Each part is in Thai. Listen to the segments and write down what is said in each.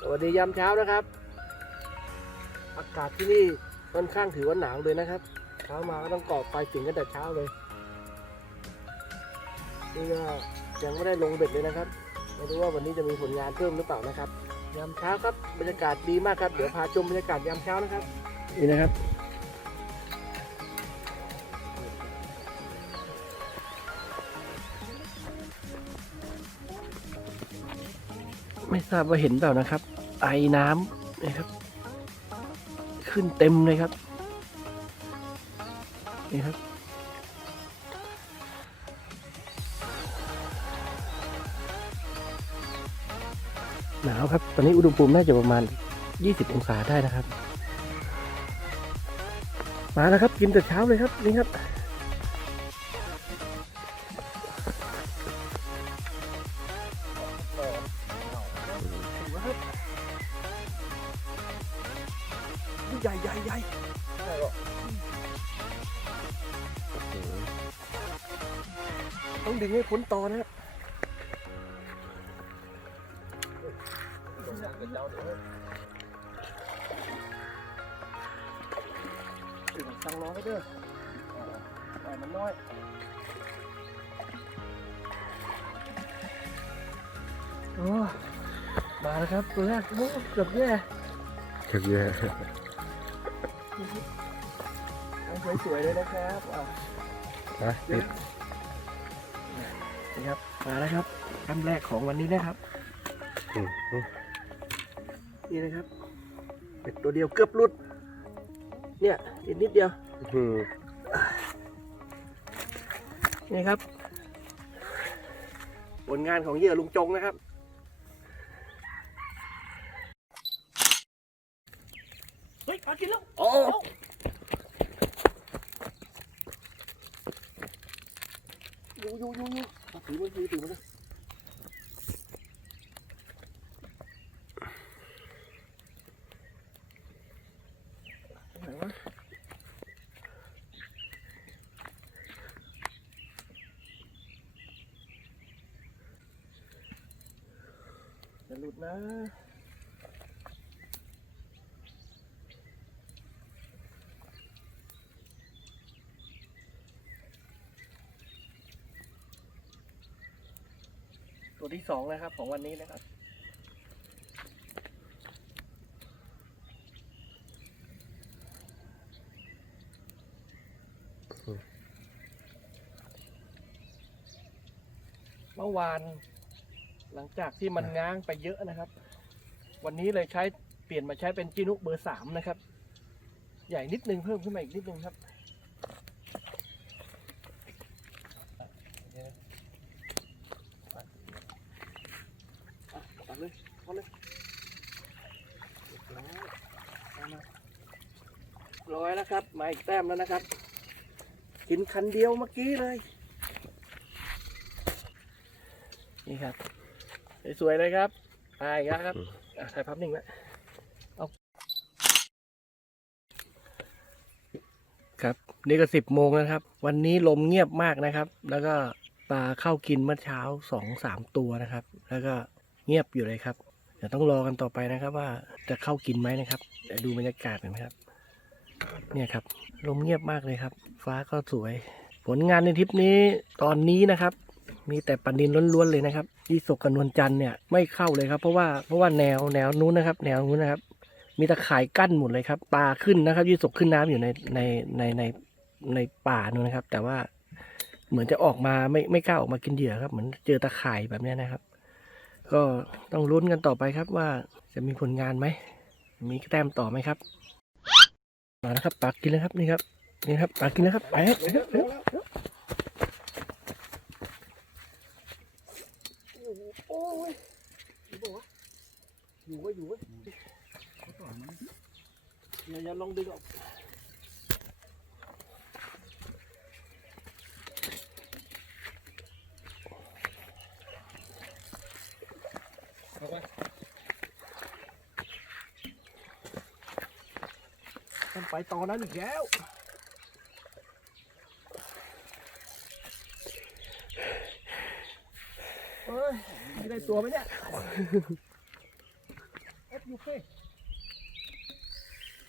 สวัสดียามเช้านะครับ อากาศที่นี่ค่อนข้างถือว่าหนาวเลยนะครับ เช้ามาก็ต้องก่อไฟสิงกันแต่เช้าเลยนี่ก็ยังไม่ได้ลงเบ็ดเลยนะครับไม่รู้ว่าวันนี้จะมีผลงานเพิ่มหรือเปล่านะครับ ยามเช้าครับบรรยากาศดีมากครับเดี๋ยวพาชมบรรยากาศยามเช้านะครับ นี่นะครับ ทราบว่าเห็นเปล่านะครับ ไอน้ำนะครับ ขึ้นเต็มเลยครับ นี่ครับ หนาวครับ ตอนนี้อุณหภูมิน่าจะประมาณ 20 องศาได้นะครับ มาแล้วครับ กินแต่เช้าเลยครับ นี่ครับ ตัวแรกโอ้เกือบแย่ถึงแย่เอาสวยๆเลยนะครับอะนะติดนี่ครับ มาแล้วครับคำแรกของวันนี้นะครับ อืมอืมนี่นะครับ เป็นตัวเดียวเกือบหลุด เนี่ยอีกนิดเดียว อืมนี่ครับ ผลงานของเหยื่อลุงจงนะครับ เฮ้ยปลากินแล้ว โอ้ อยู่อยู่อยู่อยู่เอาถือมันถือถือมันเลยไหนวะ อย่าหลุดนะตัวที่สองนะครับของวันนี้นะครับ เมื่อวาน หลังจากที่มันง้างไปเยอะนะครับ วันนี้เลยใช้เปลี่ยนมาใช้เป็นจินุเบอร์สามนะครับ ใหญ่นิดนึงเพิ่มขึ้นมาอีกนิดนึงครับอะตัดเลยเอาเลยเรียบร้อยเอามาร้อยแล้วครับ มาอีกแต้มแล้วนะครับ กินคันเดียวเมื่อกี้เลย นี่ครับ สวยๆเลยครับไปอีกแล้ครับอะถ่ายภาพนิ่งไว้เอาครับ นี่ก็สิบโมงแล้วครับ วันนี้ลมเงียบมากนะครับ แล้วก็ปลาเข้ากินเมื่อเช้าสองสามตัวนะครับ แล้วก็เงียบอยู่เลยครับเดี๋ยวต้องรอกันต่อไปนะครับ ว่าจะเข้ากินไหมนะครับเดี๋ยวดูบรรยากาศหน่อยครับ เนี่ยครับ ลมเงียบมากเลยครับ ฟ้าก็สวย ผลงานในทริปนี้ตอนนี้นะครับ มีแต่ปลานินล้วนๆเลยนะครับ ยี่สกกับนวลจันทร์เนี่ยไม่เข้าเลยครับ เพราะว่าเพราะว่าแนวแนวนู้นนะครับ แนวนู้นนะครับ มีตะข่ายกั้นหมดเลยครับปลาขึ้นนะครับ ยี่สกขึ้นน้ำอยู่ในในในในในป่านู้นนะครับ แต่ว่าเหมือนจะออกมาไม่ไม่กล้าออกมากินเหยื่อครับ เหมือนเจอตะข่ายแบบนี้นะครับ ก็ต้องลุ้นกันต่อไปครับว่าจะมีผลงานไหมมีแต้มต่อไหมครับมาแล้วครับปลากินแล้วครับนี่ครับนี่ครับปลากินแล้วครับไปครับไปครับไปครับโอ้ยอยู่ปะวะ อยู่วะอยู่วะอย่าอย่าลองดึงออกมันไปต่อนั้นอีกแล้วเฮ้ยไม่ได้ตัวไหมเนี่ย เอฟยูเค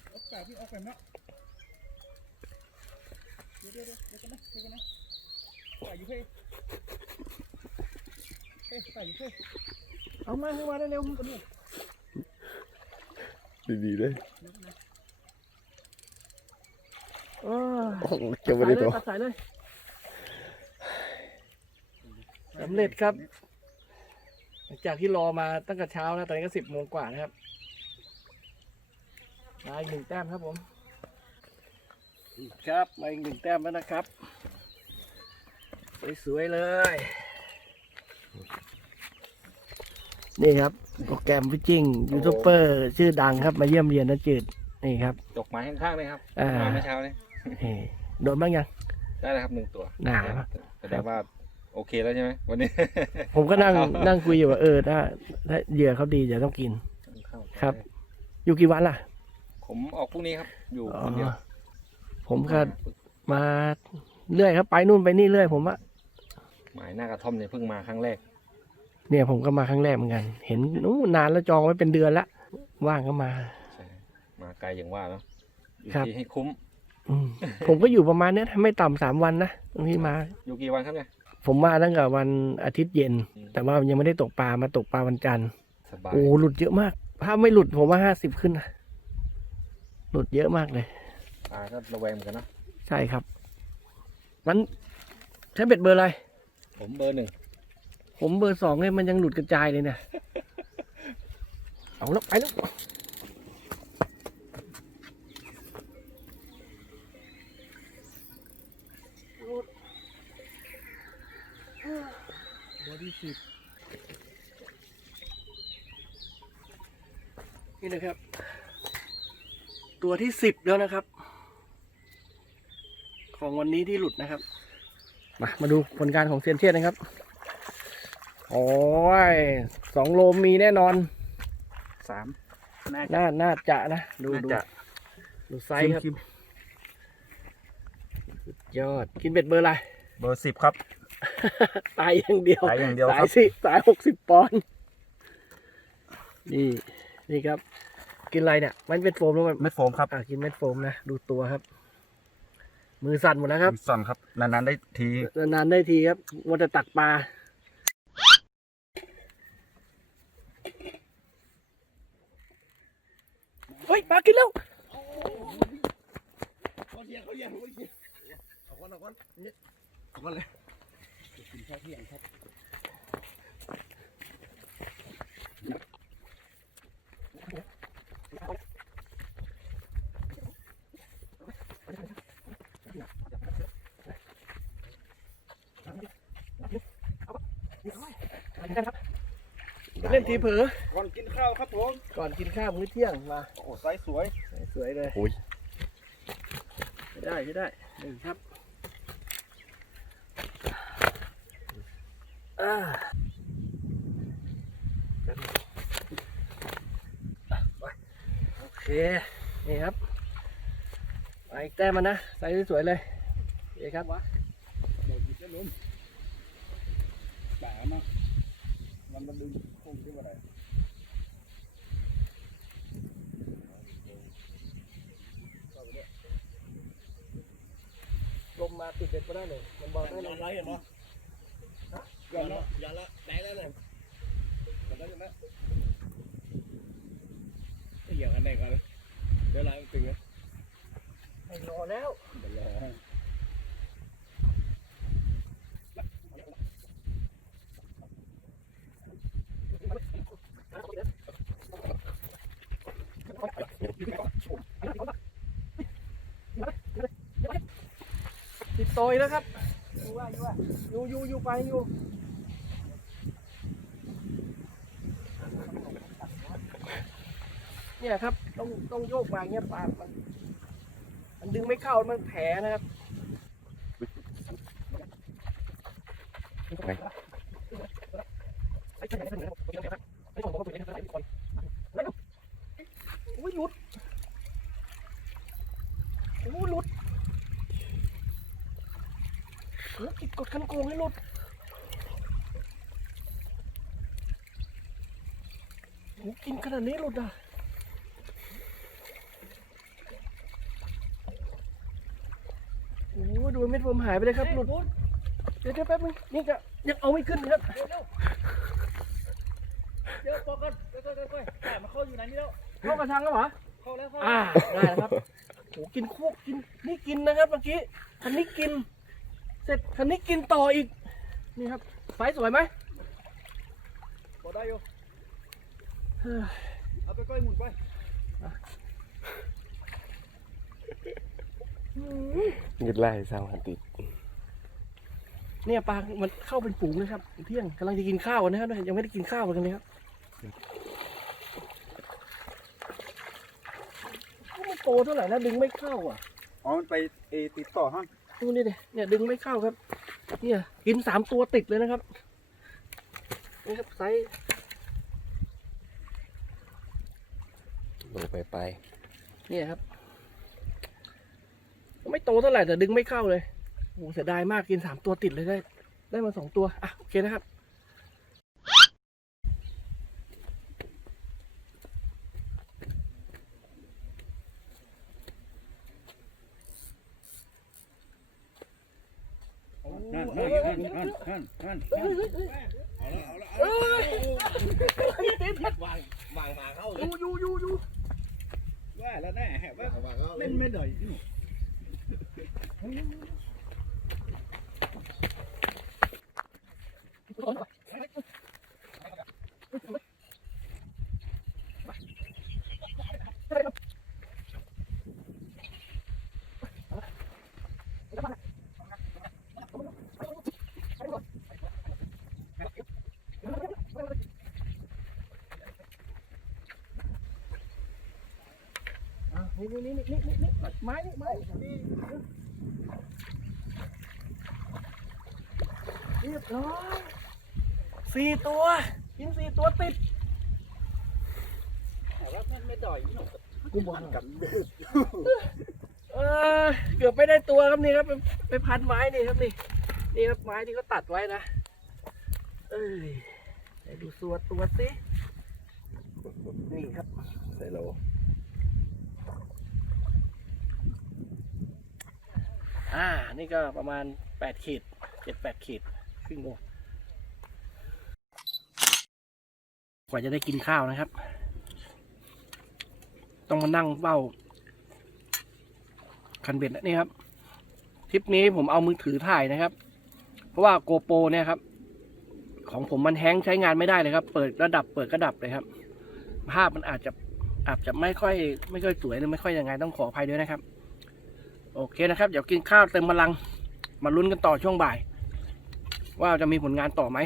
เอาไก่พี่เอาไก่มาเดี๋ยวเดี๋ยวเดี๋ยวเดี๋ยวกันนะเดี๋ยวกันนะไก่อยู่เพ่เฮ้ยไก่อยู่เพ่เอามาเอามาเร็วๆตัวนี้ดีๆเลยโอ้เก็บไว้ในตัวตัดสายเลยสำเร็จครับ จากที่รอมาตั้งแต่เช้านะตอนนี้ก็สิบโมงกว่านะครับ มาอีกหนึ่งแต้มครับผม ครับมาอีกหนึ่งแต้มแล้วนะครับ สวยๆเลย นี่ครับ โปรแกรมพิจิงยูทูบเบอร์ชื่อดังครับมาเยี่ยมเยียนนะจืด นี่ครับ ตกไม้ข้างๆเลยครับอ่ามาเมื่อเช้าเลยนี่โดนบ้างยัง ได้แล้วครับหนึ่งตัวหนา แสดงว่าโอเคแล้วใช่ไหมวันนี้ ผมก็นั่งครับ นั่งคุยอยู่ว่าเออถ้าถ้าเหยื่อเขาดีเดี๋ยวต้องกินเข้าครับ อยู่กี่วันล่ะ ผมออกพรุ่งนี้ครับ อยู่อ๋อคนเดียวผมก็มาเรื่อยครับไปนู่นไปนี่เรื่อย ผมว่าหมายหน้ากระท่อมเนี่ยเพิ่งมาครั้งแรก เนี่ยผมก็มาครั้งแรกเหมือนกัน เห็นนู้นนานแล้วจองไว้เป็นเดือนละว่างก็มาใช่มาไกลอย่างว่าเนาะอยู่ครับที่ให้คุ้มอืมผมก็อยู่ประมาณเนี้ยไม่ต่ำสามวันนะบางทีมา อยู่กี่วันครับเนี่ยผมมาตั้งแต่วันอาทิตย์เย็นอืมแต่ว่ายังไม่ได้ตกปลามาตกปลาวันจันทร์สบายโอ้หลุดเยอะมาก ถ้าไม่หลุดผมว่าห้าสิบขึ้นนะ หลุดเยอะมากเลยปลาก็ระแวงเหมือนกันเนาะใช่ครับมันใช้เบ็ดเบอร์อะไร ผมเบอร์หนึ่งผมเบอร์สองเนี่ยมันยังหลุดกระจายเลยเนี่ย เอาแล้วไปแล้วตัวที่สิบนี่นะครับ ตัวที่สิบแล้วนะครับ ของวันนี้ที่หลุดนะครับ มามาดูผลการของเซียนเทียนนะครับ โอ้ยสองโลมีแน่นอนสามน่าน่าน่าจะนะ ดูน่าดูจะดูไซส์ครับยอดกินเบ็ดเบอร์อะไร เบอร์สิบครับ ตายอย่างเดียว ตายอย่างเดียวสาครัยบสิสายหกสิบปอนด์นี่ นี่ครับ กินอะไรเนี่ยมันเป็นโฟมแล้วมันเม็ดโฟมครับอะกินเม็ดโฟมนะดูตัวครับ มือสั่นหมดแล้วครับ มีซ่อนครับนานๆได้ทีนานๆได้ทีครับว่าจะตักปลาเฮ้ยปลากินแล้วเล่นที เผลอก่อนกินข้าวครับผมก่อนกินข้าวมื้อเที่ยงมาโอ้ไซส์สวยสวยเลยโอ้ยใช้ได้ใช้ได้หนึ่งครับอ่าโอเคนี่ครับมาอีกแต้มมานะใส่สวยๆเลยโอเคครับโดดหยิบได้ล้มด่ามา มันมาดึงคงที่ว่าไรลมมาติดเด็ดก็ได้เลยมันบอกได้เลยไรเห็นปะยันละยันละไหนแล้วเนี่ยยันละยันละไม่อย่างกันไหนกันเลยเดี๋ยวไรมันตึงนะไม่รอแล้ว เดี๋ยวรอ ติด โตยแล้วครับอยู่ว่าอยู่ว่าอยู่อยู่อยู่ไปอยู่เนี่ยครับต้องต้องโยกมาอย่างเงี้ยปลามัน มันดึงไม่เข้ามันแผลนะครับ ไหน โอ้ยหลุดโอ้ยหลุดโอ้ยกิดกดคันโกงให้หลุด หกิ นขนาดนี้หลุดอะโอ้โหดูเม็ดผมหายไปเลยครับหลุด เดี๋ยวเดี๋ยวแป๊บนึงนี่ก็ยังเอาไม่ขึ้นครับเดี๋ยวก่อนก่อนค่อยๆค่อยๆแต่มาเข้าอยู่ไหนนี่แล้ว เข้ากระชังแล้วเหรอ เข้าแล้วเข้าอ่าได้แล้วครับโหกินโคกกินนี่กินนะครับเมื่อกี้คันนี้กิน เสร็จคันนี้กินต่ออีก นี่ครับไฟสวยไหมพอได้อยู่ เฮ้ยเอาไปก้อยหมุนไปยึดไล่สร้างพันติด เนี่ยปลา มันเข้าเป็นฝูงเลยครับ เที่ยงกำลังจะกินข้าวนะครับ ยังไม่ได้กินข้าวกันเลยครับมันโตเท่าไหร่นะดึงไม่เข้าอะ อ๋อ มันไปเอติดต่อห้างดูนี่ดิเนี่ยดึงไม่เข้าครับ เนี่ยกินสามตัวติดเลยนะครับ นี่ครับไซส์ ลงไปไปนี่ครับ ไม่โตเท่าไหร่แต่ดึงไม่เข้าเลยโอ้โหเสียดายมากกินสามตัวติดเลยได้ ได้มาสองตัว อะ โอเคนะครับ นั่นนั่นนั่นนั่นนั่นนั่น เฮ้ยเฮ้ยเฮ้ย เอาละเอาละ เอ้ยติดติด วางวางมาเข้า อยู่อยู่อยู่อยู่ ว่าแล้วแน่แหบว่าเล่นไม่ได้นี่ อะ นี่นี่นี่นี่นี่นี่ไม้นี่ไม้เรียบร้อยสี่ตัวกินสี่ตัวติดแต่ว่ามันไม่ดอีหนอกกูบอกกันเออเกือบไม่ได้ตัวครับนี่ครับไปไปพันไม้นี่ครับนี่นี่ครับไม้ที่เขาตัดไว้นะเอ้ยไหนดูตัวตัวสินี่ครับใส่โล อ่า นี่ก็ประมาณแปดขีดเจ็ดแปดขีดครึ่งโลกว่าจะได้กินข้าวนะครับ ต้องมานั่งเฝ้า คันเบ็ดนี่ครับ ทริปนี้ผมเอามือถือถ่ายนะครับ เพราะว่าโกโปรเนี่ยครับ ของผมมันแฮงใช้งานไม่ได้เลยครับ เปิดระดับเปิดกระดับเลยครับ ภาพมันอาจจะอาจจะไม่ค่อย ไม่ค่อยสวยหรือไม่ค่อยยังไงต้องขออภัยด้วยนะครับ โอเคนะครับ เดี๋ยวกินข้าวเต็มพลัง มาลุ้นกันต่อช่วงบ่าย ว่าจะมีผลงานต่อไหม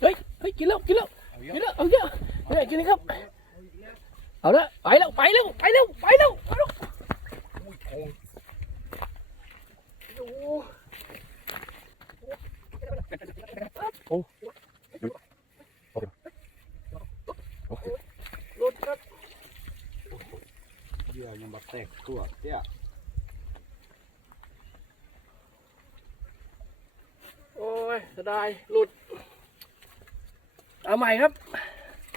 เฮ้ยเฮ้ยกินแล้วกินแล้วกินแล้วเอาเยอะเอาเยกินเลยครับ เอาละไปแล้วไปแล้วไปแล้วไปแล้วไปแล้วโอ้โหโอ้รถครับ เหยื่อยังบักแตกตัวเตี้ยโอ้ยเสียดายหลุด เอาใหม่ครับ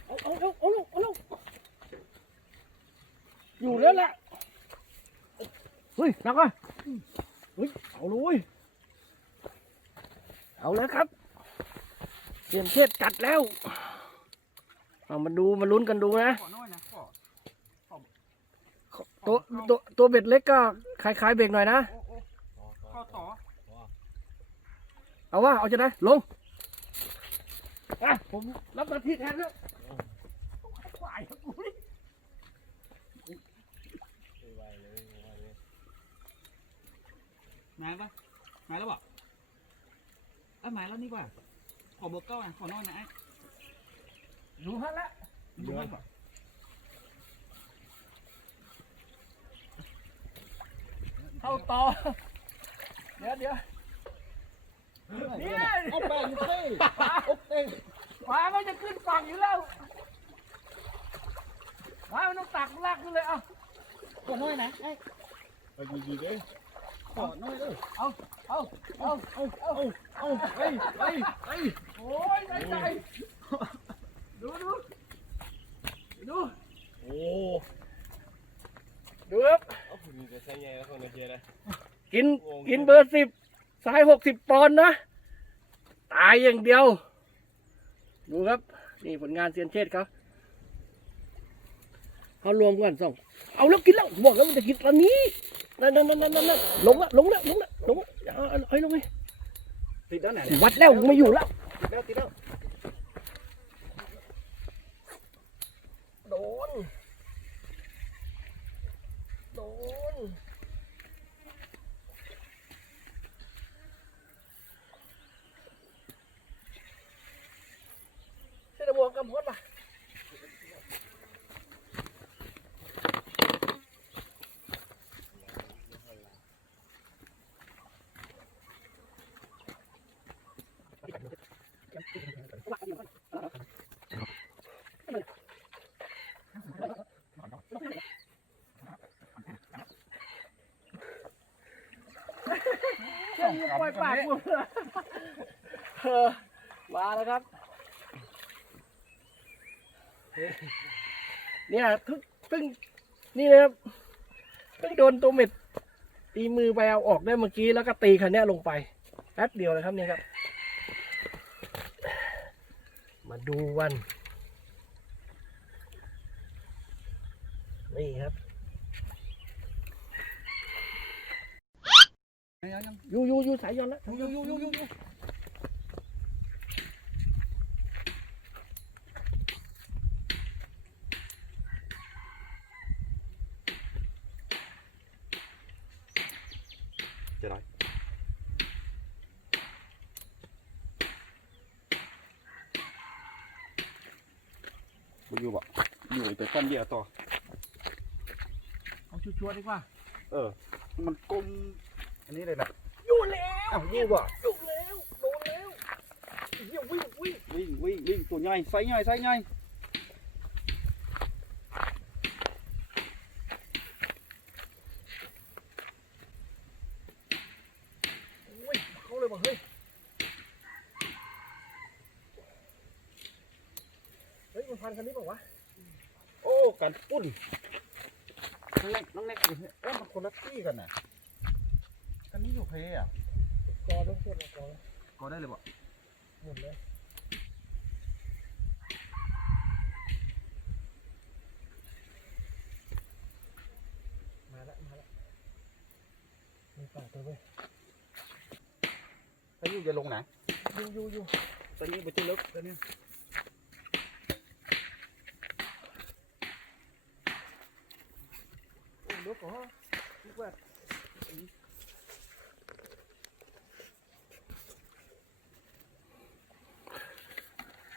เอาเอาเอาเอาลูกเอาลูกอยู่แล้วล่ะเฮ้ยนักอะเฮ้ยเอาเลยเว้ยเอาแล้วครับเตรียมเทศกัดแล้วเอามาดูมาลุ้นกันดูนะ ขอน้อยนะขอ ตัวตัวตัวเบ็ดเล็กก็คล้ายๆเบรกหน่อยนะโอ้โอ้ข้อต่อเอาว่าเอาจะได้ลงอะผมรับหน้าที่แทนแล้วควายครับอุ้ยหมายปะหมายแล้วบอกเอ้ยหมายแล้วนี่กว่าขอเบอร์เก้าอะขอน้อยนะไอ้อยู่ฮะละดูมันก่อน เข้าต่อ เดี๋ยวเดี๋ยวเนี่ยเอาแป้งเต้โอเคหมามันจะขึ้นฝั่งอยู่แล้วหมามันต้องตักลากขึ้นเลยเอ้าขอน้อยนะไอ้ไปดีๆเด้ขขอน้อยเลยเอาเอาเอาเอาเอาเอาเฮ้ยเฮ้ยเฮ้ยโอ้ยใจใจดูดูดูโอ้ ดูครับเอาคุณจะใช้ไงแล้วคนเจียนะกินกินเบอร์สิบสายหกสิบปอนด์นะ ตายอย่างเดียว ดูครับ นี่ผลงานเซียนเชษครับเขารวมกันสองเอาแล้วกินแล้วบอกแล้วมันจะกินตอนนี้นั่นนั่นนั่นนั่นนั่นลงละลงละลงละลงละเอาเอาเอาให้ลงไงติดแล้วไหนวัดแล้วไม่อยู่แล้วติดแล้วติดแล้ว Ooh. ปล่อยปากกูเลยเออมาแล้วครับ เนี่ยเพิ่งเพิ่งนี่นะครับเพิ่งโดนตัวเม็ด ตีมือไปเอาออกได้เมื่อกี้แล้วก็ตีคันนี้ลงไปแป๊บเดียวเลยครับเนี่ยครับ มาดูวัน นี่ครับ ยูยูยูสายยนต์แล้วยูยูยูยูยูจะไรบุอยู่บ่อยู่แต่ก้อนเดียวต่อ เอาชัวร์ๆดีกว่า เออ มันกลมอันนี้เลยนะ อยู่แล้วอ้าวอยู่บ่อยู่แล้วโดนแล้วเฮียวิ่งวิ่งวิ่งวิ่งวิ่งตัวใหญ่ไซส์ใหญ่ไซส์ใหญ่โอ้ยเขาเลยบอกเฮ้ยเฮ้ยมันพันคันนี้บอกวะโอ้กันปุ้นน้องเล็กน้องเล็กอยู่เนี่ยเอ้ยมันคนละที่กันน่ะกันนี้อยู่เพอะ กอต้องเทียบกับกอก็ได้เลยบ่หมดเลยมาแล้วมาแล้วมีปากตัวเว้ยถ้าอยู่จะลงไหนยูยูยูตอนนี้ไปที่ลึกตอนนี้โอ้ยลุกเหรอลุกแบบ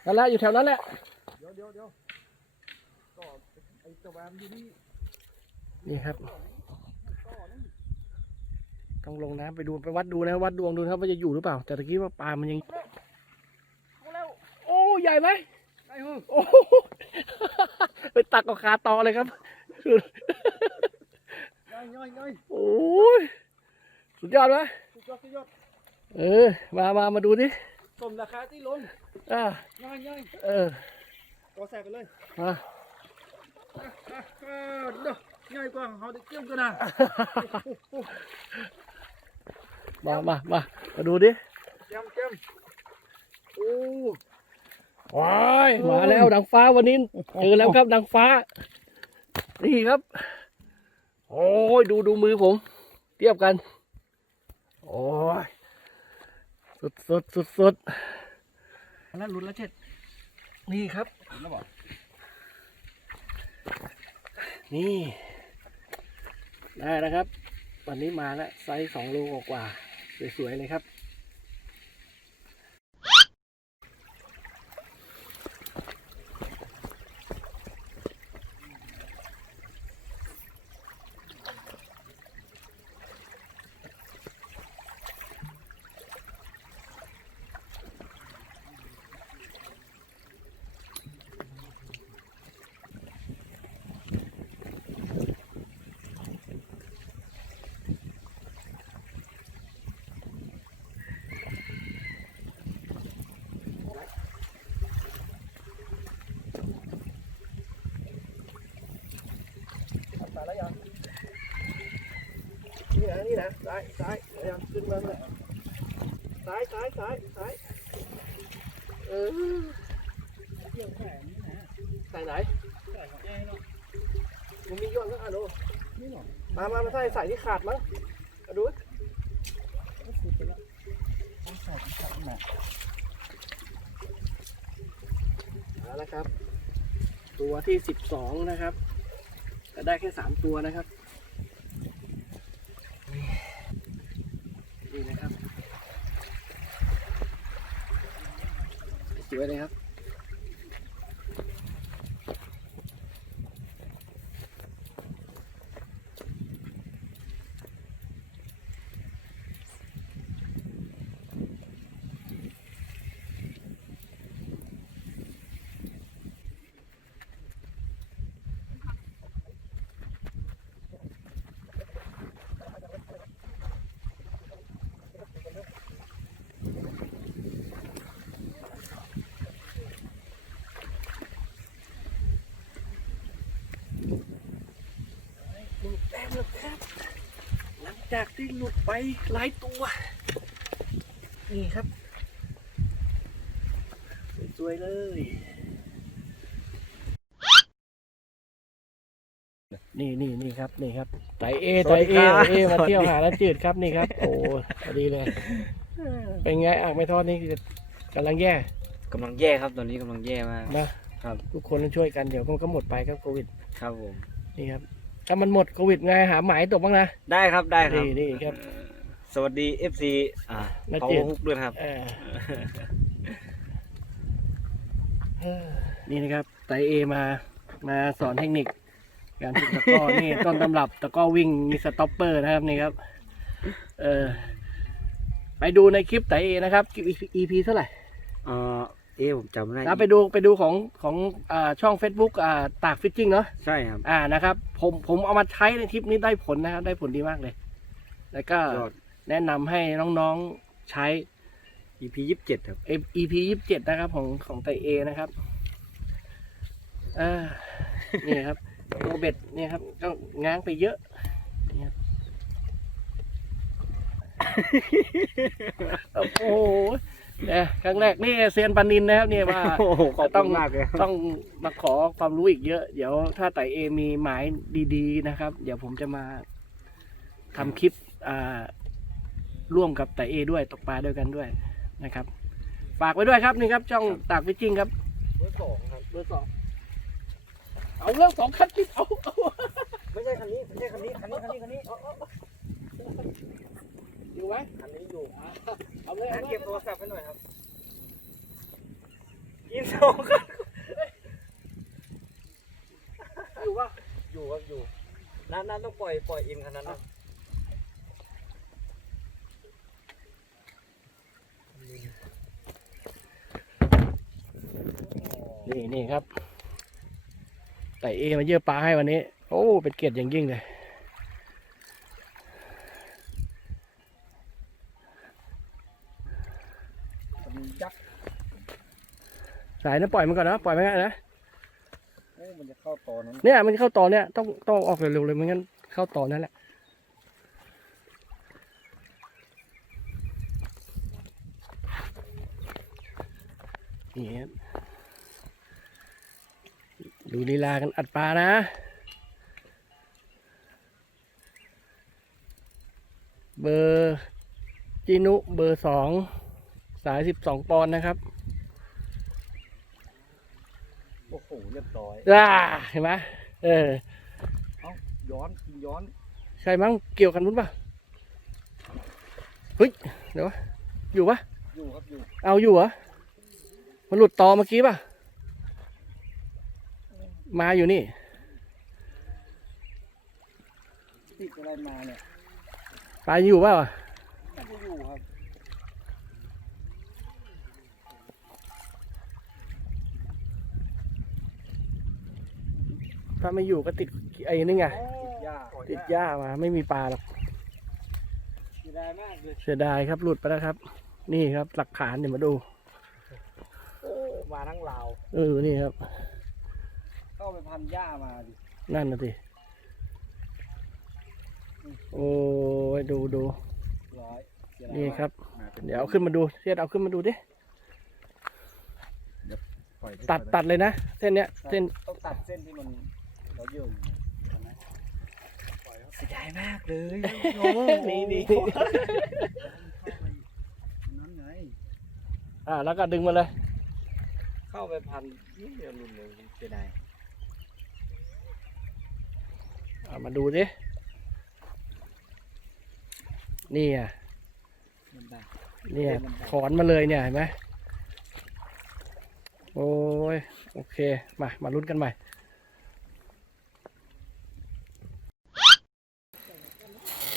นั่นแหละอยู่แถวนั้นแหละเดี๋ยวเดี๋ยวเดี๋ยวก็ไอ้ตะแวมอยู่นี่นี่ครับ ต้องลงน้ำไปดูไปวัดดูนะวัดดวงดูนะครับว่าจะอยู่หรือเปล่า แต่ตะกี้ว่าปลามันยังโอ้ใหญ่ไหมไอ้หูโอ้โหไปตักกับคาตอเลยครับย่อยย่อยย่อยโอ้ยสุดยอดไหมสุดยอดสุดยอดเออมามามาดูดิสมราคาที่ลง อ่าย่อยย่อยเออก็แซกกันเลยมาอะอะอะเด้อง่ายกว่าเขาได้เกี่ยมกันนะมามามามาดูดิเกี่ยมเกี่ยมโอ้ว้ายมาแล้วดังฟ้าวันนี้เจอแล้วครับดังฟ้า นี่ครับ โอ้ยดูดูมือผม เทียบกัน โอ้ยสุดสุดสุดสุดอั นนั้นหลุดแล้วเจ็ด นี่ครับเห็นแล้วบ่นี่ ได้แล้วครับ วันนี้มาแล้วไซส์สองโลกว่าๆสวยๆเลยครับ นี่นะซ้ายซ้ายพยายามขึ้นมาเลยซ้ายซ้ายซ้ายซ้ายเออเกี่ยวแขนนี่นะใส่ไหนใส่ของแกเนาะมันมีย้อนสักอันโอ้นี่หรอมามามาใส่ใส่ที่ขาดมั้งดูก็สุดไปแล้วต้องใส่ของขับหนักเอาละครับ ตัวที่สิบสองนะครับ ก็ได้แค่สามตัวนะครับ นี่นะครับส วยเลยครับ หลุดแต้มแล้วครับ หลัง จากที่หลุดไปหลายตัว นี่ครับ สวยๆเลย นี่นี่นี่ครับ นี่ครับไตเอสไตวัสดีเอครับไตเอมาสวัสดีเที่ยวหาแล้วจืดครับนี่ครับ โอ้พอดีเลย เป็นไงอ่างไม่ทอดนี่คือกำลังแย่กำลังแย่ครับตอนนี้กำลังแย่มากนะครับ ทุกคนต้องช่วยกันเดี๋ยวมันก็หมดไปครับโควิด ครับผม นี่ครับ ถ้ามันหมดโควิดไงหาหมายตกบ้างนะ ได้ครับได้ครับนี่นี่ครับ สวัสดี FC อ่าน่าเปาเจ็บฮุกด้วยนะครับ เออเออนี่นะครับไตเอมามาสอนเทคนิค การฝึกตะกร้อ นี่ต้นตำรับตะกร้อวิ่งมีสต็อปเปอร์นะครับนี่ครับ เออไปดูในคลิปไตเอนะครับคลิป EP เท่าไหร่ เออ เอ๊ะผมจำไม่ได้นะไปดูไปดูของของอ่าช่อง Facebook อ่าตากฟิชชิ่งเนาะใช่ครับ อ่านะครับผมผมเอามาใช้ในคลิปนี้ได้ผลนะครับได้ผลดีมากเลย แล้วก็ยอด แนะนำให้น้องๆใช้ EP ยี่สิบเจ็ดครับ EP ยี่สิบเจ็ดนะครับของของไตเอนะครับอ่านี่ครับ ตัวเบ็ดเนี่ยครับ ก็ง้างไปเยอะนี่ครับโอ้โหเนี่ยครั้งแรกนี่เซียนปานินนะครับเนี่ยว่าโอ้โหขอบต้คุองณมากเลยต้องมาขอความรู้อีกเยอะ เดี๋ยวถ้าไต่เอมีหมายดีๆนะครับ เดี๋ยวผมจะมาทำคลิปอ่าร่วมกับไต่เอด้วยตกปลาด้วยกันด้วยนะครับ ฝากไว้ด้วยครับนี่ครับช่องตากฟิชชิ่งครับเบอร์สองครับเบอร์สองเอาเรื่องสองคันติดเอาเอา ไม่ใช่คันนี้ไม่ใช่คันนี้คันนี้คันนี้คันนี้เอาเอา อยู่ไหม คันนี้อยู่ เอาเลยเอา งั้น เล เก็ ย บโทรศัพท์ให้หน่อยครับกินสองคัน อยู่ปะ อยู่ครับอยู่นั่นนั่นต้ องปล่อยปล่อยอินคันนั้นนะนี่นี่ครับไต่เอมาเยอะปลาให้วันนี้ โอ้ เป็นเกียรติอย่างยิ่งเลยมันยักษ์สายนะปล่อยมันก่อนนะปล่อยมันก่อนนะโอ้มันจะเข้าตอนนั้นเนี่ยมันเข้าต่อเนี่ยต้องต้องออกเร็วๆเลยไม่งั้น เข้าต่อนั่นแหละนี่ครับดูลีลากันอัดปลานะเบอร์จินุเบอร์สองสายสิบสองปอนด์นะครับ โอ้โห เรียบร้อยอ่าเห็นไหมเออ ย้อนกินย้อน ใช่มั้งเกี่ยวกันนู้นป่ะเฮ้ยเดี๋ยววะอยู่ปะอยู่ครับอยู่เอาอยู่เหรอมันหลุดต่อเมื่อกี้ป่ะมาอยู่นี่ติดอะไรมาเนี่ยปลายังอยู่ป่ะวะน่าจะอยู่ครับ ถ้าไม่อยู่ก็ติดไอ้นี่ไงติดหญ้าติดหญ้ามาไม่มีปลาหรอกเสียดายมากเลยเสียดายครับหลุดไปแล้วครับ นี่ครับหลักฐานเดี๋ยวมาดูมาทั้งลาวเออนี่ครับ เข้าไปพันหญ้ามาดินั่นนะสิมโอ้ยดูดูร้อยนี่ครับมาป็นเดี๋ยวเอาขึ้นมาดูเทียดเอาขึ้นมาดูดิปล่อยที่ตัดตัดเลยนะ เส้นเนี้ยเส้นต้องตัดเส้นที่มัน เราโยงใช่ไหมปล่อยเขาเสียดายมากเลยโอ้โหนี่นี่นั่นไงอ่าแล้วก็ดึงมาเลย เข้าไปพันนี่เดียวรุนเลยเสียดายอ่ามาดูดินี่อะมันได้เนี่ยถอนมาเลยเนี่ยเห็นไหมโอ้ยโอเคมามาลุ้นกันใหม่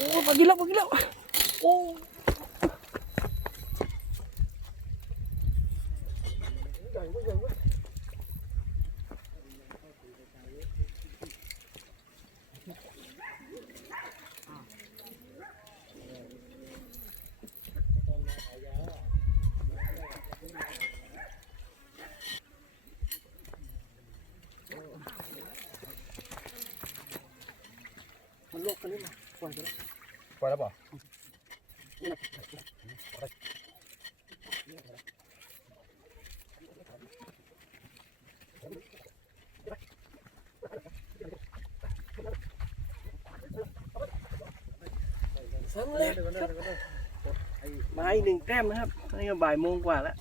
โอ้มากินแล้วมากินแล้ว โอ้ใหญ่เว้ยใหญ่เว้ยมันโลกกันนี่มาปล่อยไปแล้ว ปล่อยแล้วบ่ สำเร็จครับมา อีกหนึ่งแต้มนะครับนี่ก็บ่ายโมงกว่าแล้ว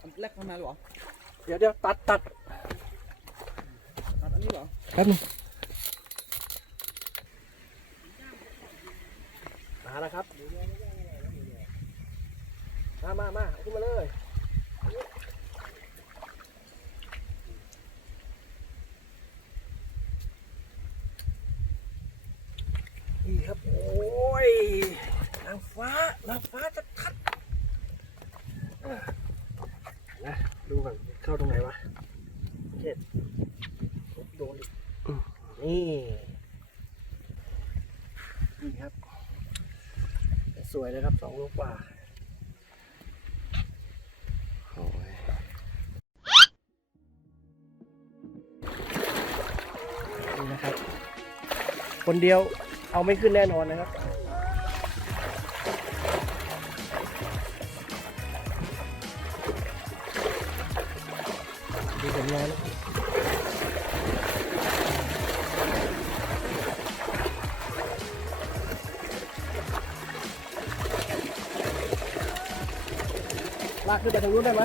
อันแรกเข้ามาหรอ เดี๋ยวเดี๋ยวตัดตัดตัดอันนี้เหรอแป๊บนึงมาแล้วครับ มามามาเอาขึ้นมาเลย นี่ครับ โอ้ย นางฟ้า นางฟ้าจะทัดอะนะ ดูก่อนเข้าตรงไหนวะเช็ดโดนอีกอืมนี่ นี่ครับ สวย เลยครับสองลูกกว่าโอ้ยนี่นะครับ คนเดียวเอาไม่ขึ้นแน่นอนนะครับ ขึ้นไปทางนู้นได้ไหม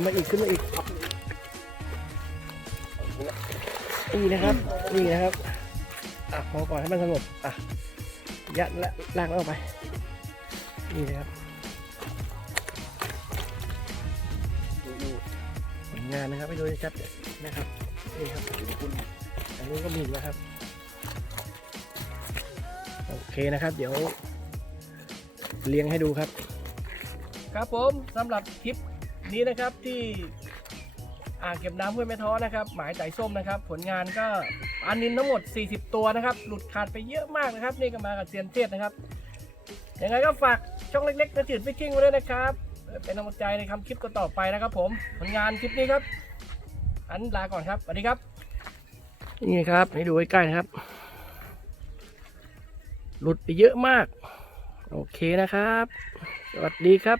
เอามาอีกขึ้นมาอีก นี่นะครับ นี่นะครับ อะพอก่อนให้มันสงบ อะ ยัดและลากมันออกไป นี่นะครับผลงานนะครับให้ดูชัดนะครับ นี่ครับอันนี้ก็มีอีกนะครับ โอเคนะครับ เดี๋ยวเลี้ยงให้ดูครับ ครับผมสำหรับคลิป นี้นะครับที่อ่างเก็บน้ำห้วยแม่ท้อนะครับ หมายไต่ส้มนะครับ ผลงานก็ปลานินทั้งหมด 40 ตัวนะครับ หลุดขาดไปเยอะมากนะครับ นี่ก็มากับเซียนเทศนะครับยังไงก็ฝากช่องเล็กๆกระจืดฟิชชิ่งไว้ด้วยนะครับ เป็นกำลังใจในคำคลิปต่อไปนะครับ ผมผลงานคลิปนี้ครับ อันลาก่อนครับสวัสดีครับนี่ครับ ให้ดูใกล้ๆนะครับ หลุดไปเยอะมาก โอเคนะครับ สวัสดีครับ